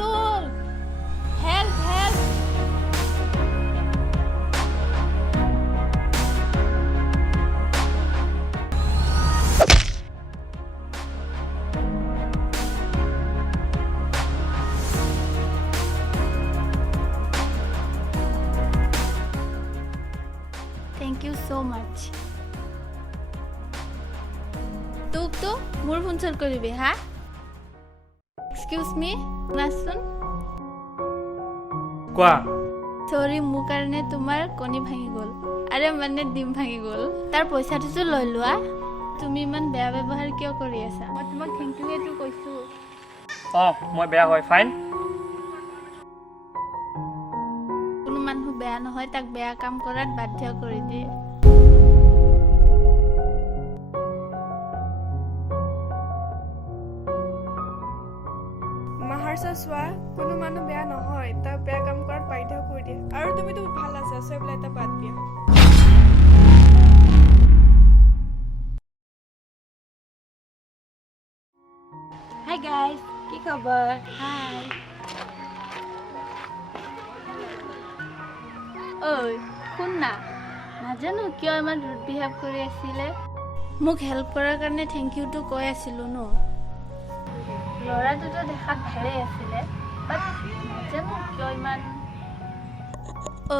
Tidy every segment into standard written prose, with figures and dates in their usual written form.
Chola help help Thank you so much. তোক তো মোৰ ফোন চল কৰিবি হা এক্সকিউজ মি নাচোন কোৱা সৰি মোৰ কাৰণে তোমাৰ কণী ভাঙি গ'ল আৰে মানে ডিম ভাঙি গ'ল তাৰ পইচাটো লৈ লোৱা তুমি ইমান বেয়া ব্যৱহাৰ কিয় কৰি আছা মই তোমাক থেংক ইউ এটো কৈছো মই বেয়া হয় ফাইন কোনো মানুহ বেয়া নহয় তাক বেয়া কাম কৰাত বাধ্য কৰি দিয়ে Maharsha swa কোনো মানুহ বেয়া নহয় তা বেয়া কাম কৰাত বাধ্য কৰি দিয়ে আৰু তুমি তো ভাল আছা সবলে এটা বাদ দিয়া হাই গাইস কি খবৰ হাই ঐ শুন না নাজানো কিয় ইমান ৰুড বিহেভ কৰি আছিলে মোক হেল্প কৰাৰ কাৰণে থেংক ইউ টু কৈ আছিলো ন ল'ৰাটোতো দেখাত ভালেই আছিলে বাট নাজানো কিয় ইমান ঐ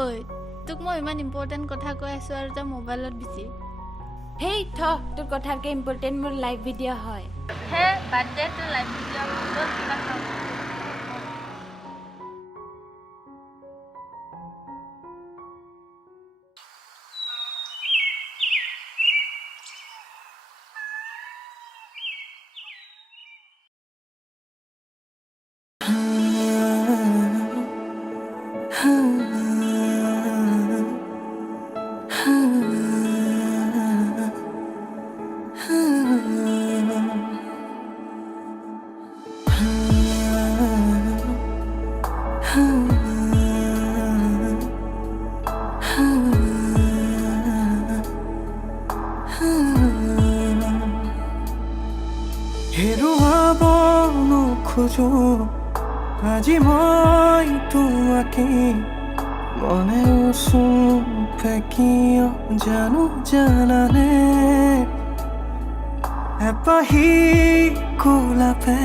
তোক মই ইমান ইম্পৰ্টেণ্ট কথা কৈ আছো আৰু তই মোবাইলত বিজি হেই তোৰ কথাকে ইম্পৰ্টেণ্ট মোৰ লাইভ ভিডিঅ' হয় হে বাৰ্থডে তোৰ লাইভ ভিডিঅ' বল কিবা খাওঁ আজি মই তোমাকে মনে উচুপে কিয় জানো জানানে এপাহি গোলাপে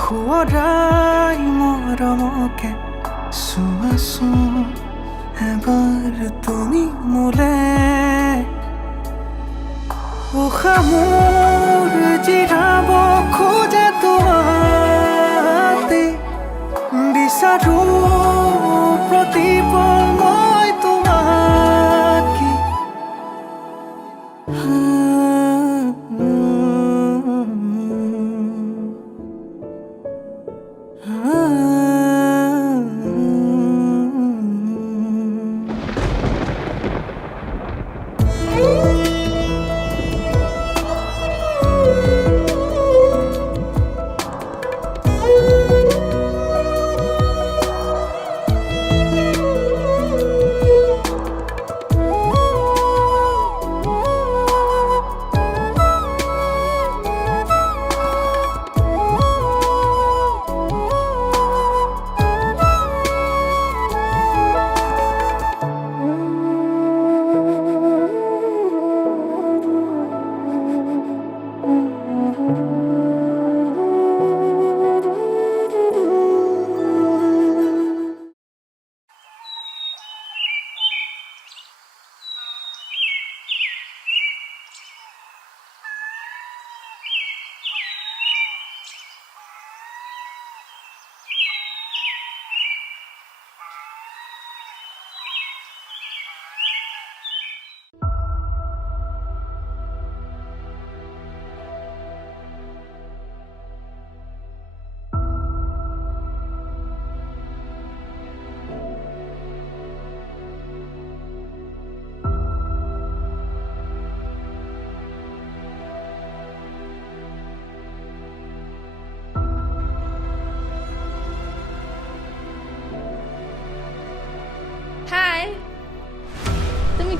সুৱৰাই মৰমকে চুৱাচোন এবাৰ তুমি মোলে উশাহ মোৰ জিৰাব খোজে তোমাতে বিচাৰো প্ৰতিপল মই তোমাকে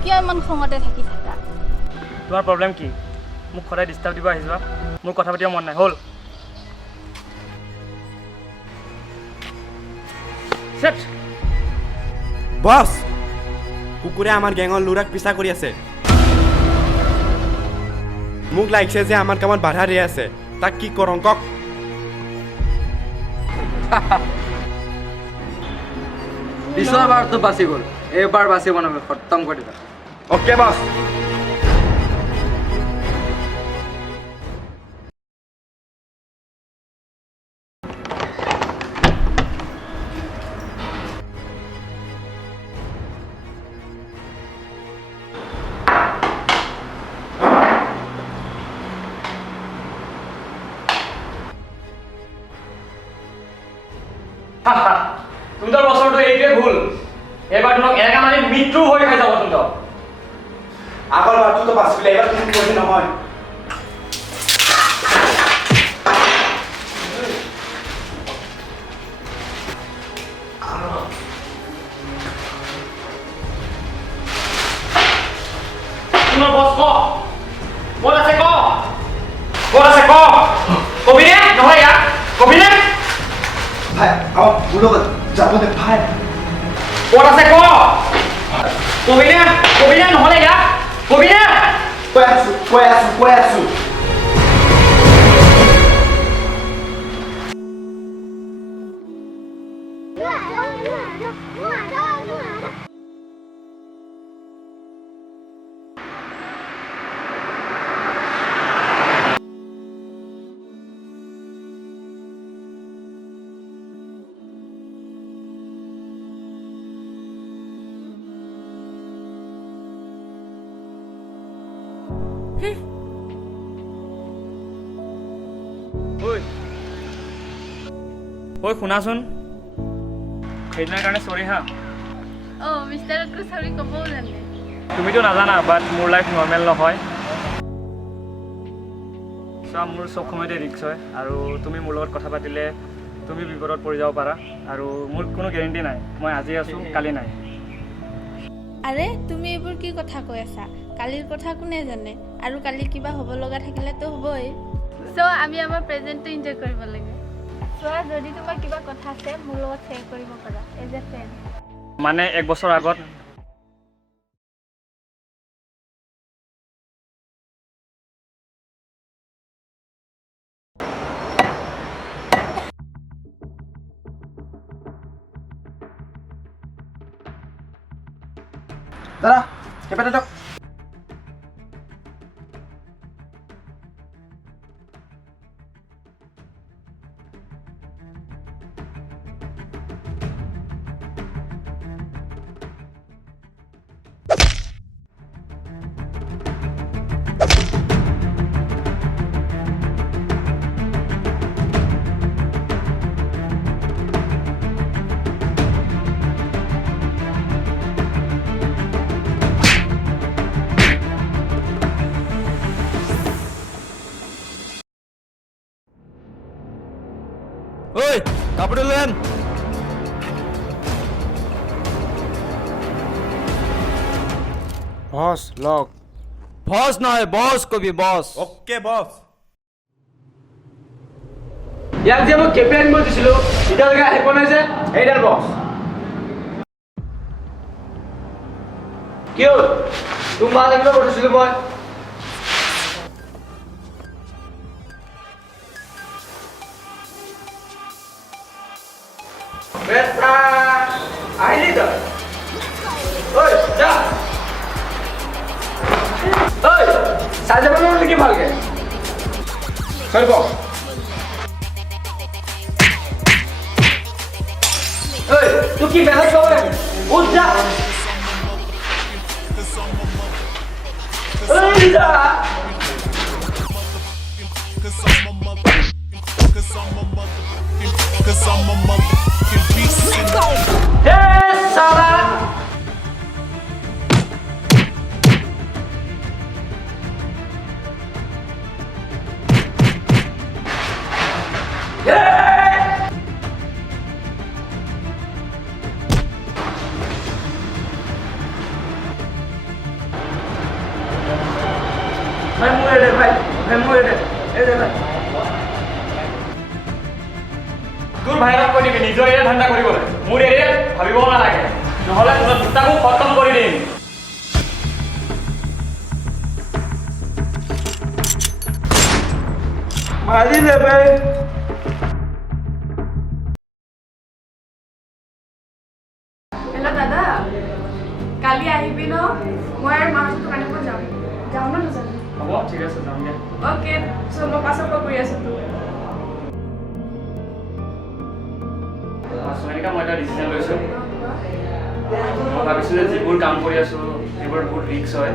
কিয় ইমান খঙতে থাকি থাকা তোমাৰ প্ৰবলেম কি মোক খৰাই ডিস্টাৰ্ব দিব আহিবা মোৰ কথা পাতিব মন নাই হল সেট বস কুকুৰে আমাৰ গেঙৰ লুৰাক পিছা কৰি আছে মোক লাগিছে যে আমাৰ কামত বাধা দি আছে তাক কি কৰং কক পিছৰবাৰ তো বাচি গ'ল এইবাৰ বাচিব নাপায় খতম কৰি দিবা অ'কে বস তোমৰা বছৰটো এইটোৱে ভুল এবাৰ তোমাক একা মানে মৃত্যু হৈ খাই যাব তোমৰা আগৰ বাৰটো তো বাচিলে এবাৰ তুমি কৈছে নহয় তোমাৰ বছ ক'ত আছে কবিনে নহয় ইয়াক কবিনে ভাই আও বুলো যাব দে ভাই ক'ত আছে কবিনে নহ'লে ইয়াক কবিনে কৈ আছো ঐ শুনাচোন সেইদিনাৰ কাৰণে চৰি হা মিষ্টাৰকো চৰি ক'বও জানে তুমিতো নাজানা বাট মোৰ লাইফ নৰ্মেল নহয় চোৱা মোৰ চব সময়তে ৰিক্স হয় আৰু তুমি মোৰ লগত কথা পাতিলে তুমি বিপদত পৰি যাব পাৰা আৰু মোৰ কোনো গেৰেণ্টি নাই মই আজি আছোঁ কালি নাই আৰে তুমি এইবোৰ কি কথা কৈ আছা কালিৰ কথা কোনে জানে আৰু কালি কিবা হ'ব লগা থাকিলেতো হ'বই চ' আমি আমাৰ প্ৰেজেণ্টটো এনজয় কৰিব লাগে চোৱা যদি তোমাৰ কিবা কথা আছে মোৰ লগত শ্বেয়াৰ কৰিব পাৰা এজ এ ফ্ৰেণ্ড মানে এক বছৰ আগত দাদা কেপেটা দক ঐ কাপড় লেন বস লক বস নহয় বস কবি বস ওকে বস ইয়াক যে মই কেপে আনিব দিছিলো এতিয়ালৈকে আহি পোৱা নাই যে এইডাল বস কিয় তোক মাল আনিব পঠিছিলো মই বেটা আহিলি তই ঐ যা ঐ চাই যাব নোৱাৰিলি কি ভালকে চলিব ঐ তোক কি বেলেগ কব লাগে উঠ যা ঐ যা তোৰ বাহিৰত কৈ দিবি নিজৰ এৰিয়া ঠাণ্ডা কৰিবলৈ মোৰ এৰিয়াত ভাবিব নালাগে নহ'লে তোৰ দুটাকো খতম কৰি দিম মাৰি দেবে হেল্ল' দাদা কালি আহিবি ন মই আৰু মাহঁতৰ দোকানৰ পৰা যাম যাম ন নাজানো হ'ব ঠিক আছে যাম দিয়া অ'কে চ' মই পাছৰ পৰা কৰি আছোঁ তোক Sayanika মই এটা ডিচিশ্যন লৈছোঁ মই ভাবিছোঁ যে যিবোৰ কাম কৰি আছোঁ সেইবোৰ বহুত ৰিস্ক হয়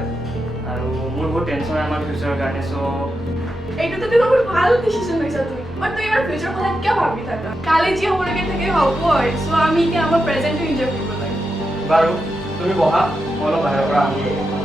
আৰু মোৰ বহুত টেনশ্যন হয় আমাৰ ফিউচাৰৰ কাৰণে চ' এইটোতো তুই বহুত ভাল ডিসিশন লৈছা তুই বাট তুই এবাৰ ফিউচাৰ কথা কিয় ভাবি থাকা কালি যি হ'বলগীয়া থাকে হ'বই চ' আমি এতিয়া আমাৰ প্ৰেজেণ্টটো এনজয় কৰিব লাগে বাৰু তুমি বহা মই অলপ বাহিৰৰ পৰা আহোঁ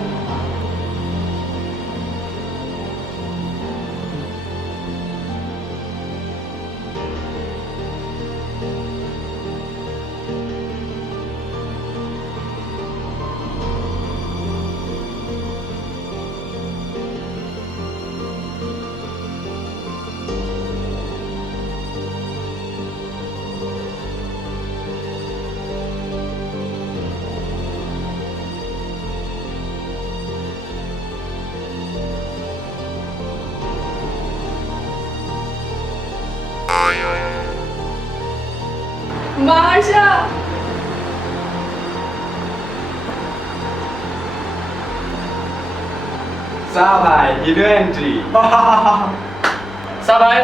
Maharsha! চা ভাই হিৰো এন্ট্ৰি চা ভাই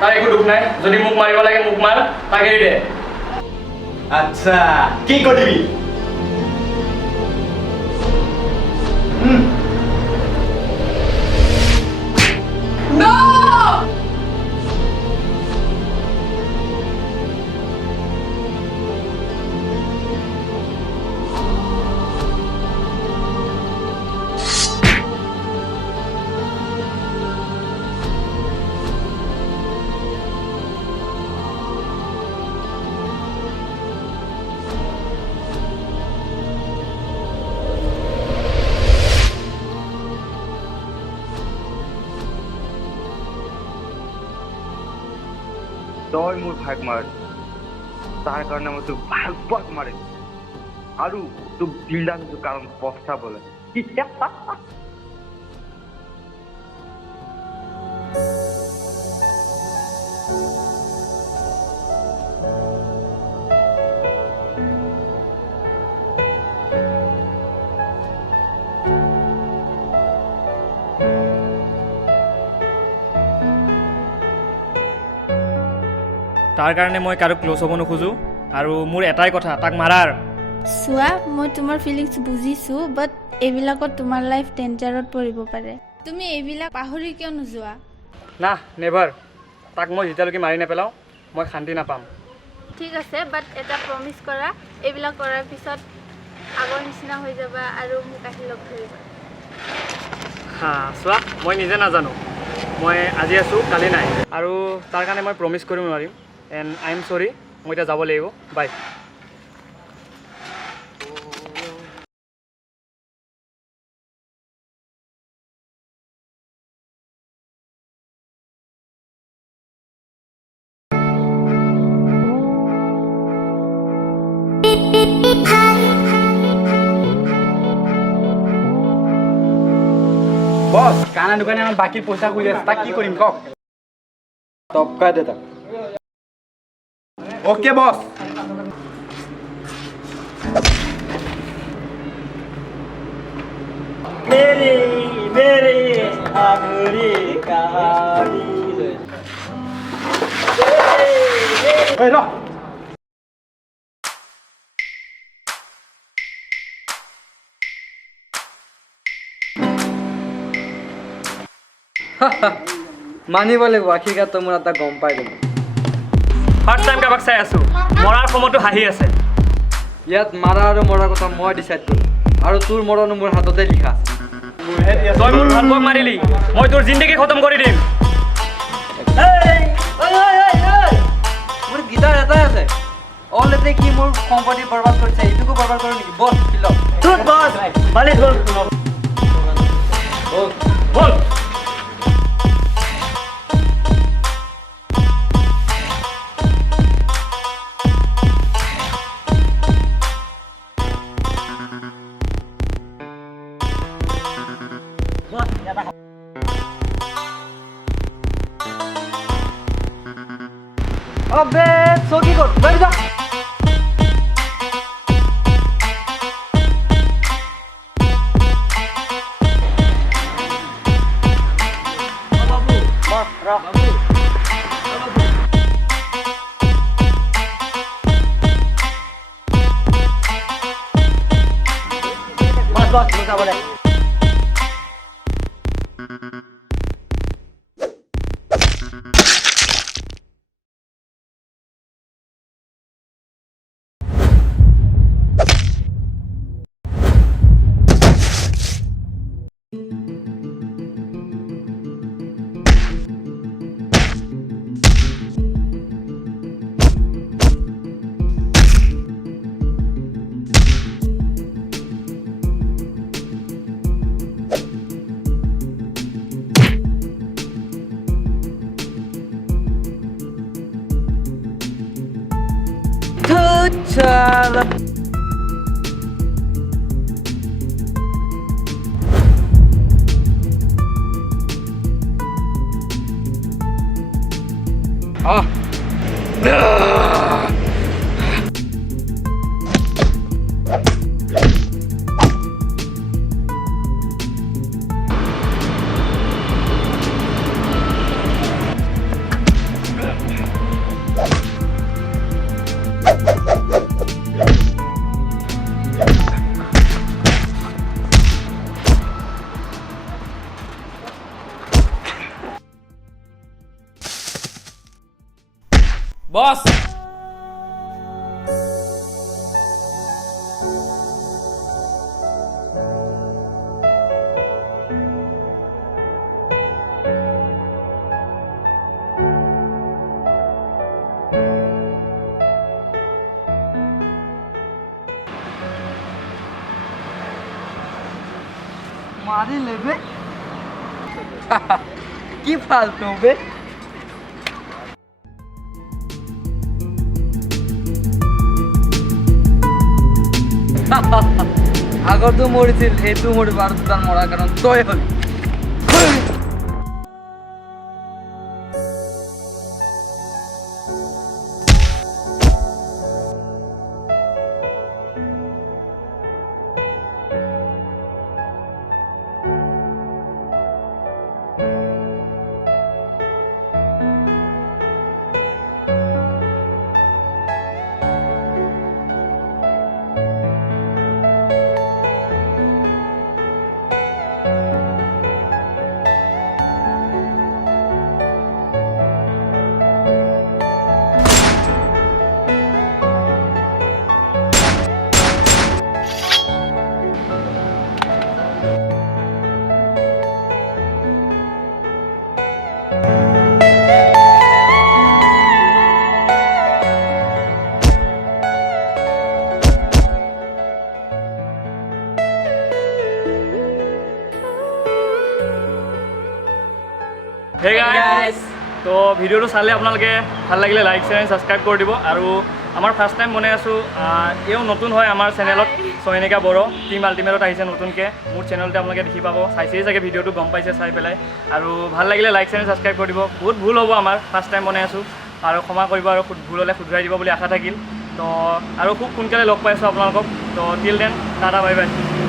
তাৰ একো দুখ নাই যদি মোক মাৰিব লাগে মোক মাৰ তাক এৰি দে আচ্ছা কি কৰিবি No! তই মোৰ ভাইক মাৰ তাৰ কাৰণে মই তোক ভাল পথ মাৰিম আৰু তোক দিলদাৰ হৈছো কাৰণ পস্তাবলৈ তাৰ কাৰণে মই কাৰো ক্লোজ হ'ব নোখোজো আৰু মোৰ এটাই কথা তাক মাৰাৰ চোৱা মই তোমাৰ ফিলিংছ বুজিছোঁ বাট এইবিলাকত তোমাৰ লাইফ ডেঞ্জাৰত পৰিব পাৰে তুমি এইবিলাক পাহৰি কিয় নোযোৱা না নেভাৰ তাক মই যেতিয়ালৈকে মাৰি নেপেলাওঁ মই শান্তি নাপাম ঠিক আছে বাট এটা প্ৰমিছ কৰা এইবিলাক কৰাৰ পিছত আগৰ নিচিনা হৈ যাবা আৰু মোক আহি লগ ধৰিবা হা চোৱা মই নিজে নাজানো মই আজি আছোঁ কালি নাই আৰু তাৰ কাৰণে মই প্ৰমিছ কৰিব নোৱাৰিম এণ্ড আই এম চৰি মই এতিয়া যাব লাগিব বাই বস কানা দোকানে আমার বাকির পয়সা খুঁজে আছে তা কি করিম কক তপকা দে তাক ওকে বস मेरी मेरी आखिरी कहानी ওই র মানিব লাগিব আখিকা তো মোৰ এটা গম পাই গ'লো ফাৰ্ষ্ট টাইম কাৰোবাক চাই আছোঁ মৰাৰ সময়তো হাঁহি আছে ইয়াত মাৰা আৰু মৰাৰ কথা মই ডিচাইড কৰিম আৰু তোৰ মৰণো মোৰ হাততে লিখা আছে তই মোৰ ভালপোৱাক মাৰিলি মই তোৰ জিন্দগী খতম কৰি দিম মোৰ গীটাৰ এটাই আছে অলৰেডি কি মোৰ সম্পত্তি বৰবাদ কৰিছে এইটোকো বৰবাদ কৰোঁ নেকি বল ফিল্ডত তোৰ বস ভালে গ'ল বল अबे सो की कर बैठ जा बाबू बस रख बाबू बस मुझे बोले चल বস मारी लेबे की फालतू बे আগতো মৰিছিল সেইটো মৰিব আৰু দুটান মৰাৰ কাৰণ তই হলি Hey guys! তো ভিডিওটো চালে আপোনালোকে ভাল লাগিলে লাইক শেয়াৰ সাবস্ক্ৰাইব কৰি দিব আৰু আমাৰ ফাৰ্স্ট টাইম বনাই আছো এও নতুন হয় আমাৰ চেনেলত সয়নিকা বড়ো টিম আল্টিমেটত আহিছে নতুনকৈ মোৰ চেনেলতে আপোনালোকে দেখি পাব চাইছেই চাগে ভিডিওটো গম পাইছে চাই পেলাই আৰু ভাল লাগিলে লাইক শেয়াৰ সাবস্ক্ৰাইব কৰি দিব বহুত ভুল হ'ব আমাৰ ফাৰ্স্ট টাইম বনাই আছো আৰু ক্ষমা কৰিব আৰু ভুল হ'লে শুধৰাই দিব বুলি আশা থাকিল তো আৰু খুব সোনকালে লগ পাইছোঁ আপোনালোকক তো till then tata bye bye